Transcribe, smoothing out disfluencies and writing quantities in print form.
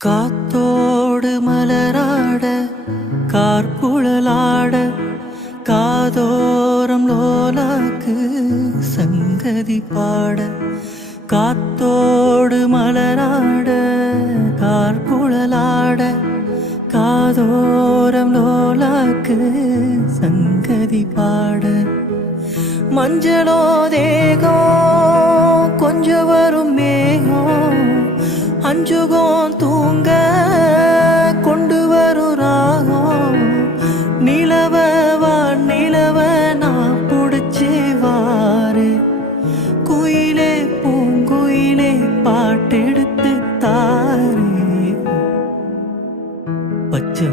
காத்தோடு மலராட கார்குழலாட காதோரம் லோலாக்கு சங்கதி பாட. காத்தோடு மலராட கார்குழலாட காதோரம் லோலாக்கு சங்கதி பாட. மஞ்சளோ தேகம் கொஞ்சம் வரும் மேகம் அஞ்சுகம் தூங்க கொண்டு வரும் ராகம். நிலவ நிலவ நான் புடிச்சு வாரு குயிலே பூங்குயிலே பாட்டெடுத்து தாரு. பச்சை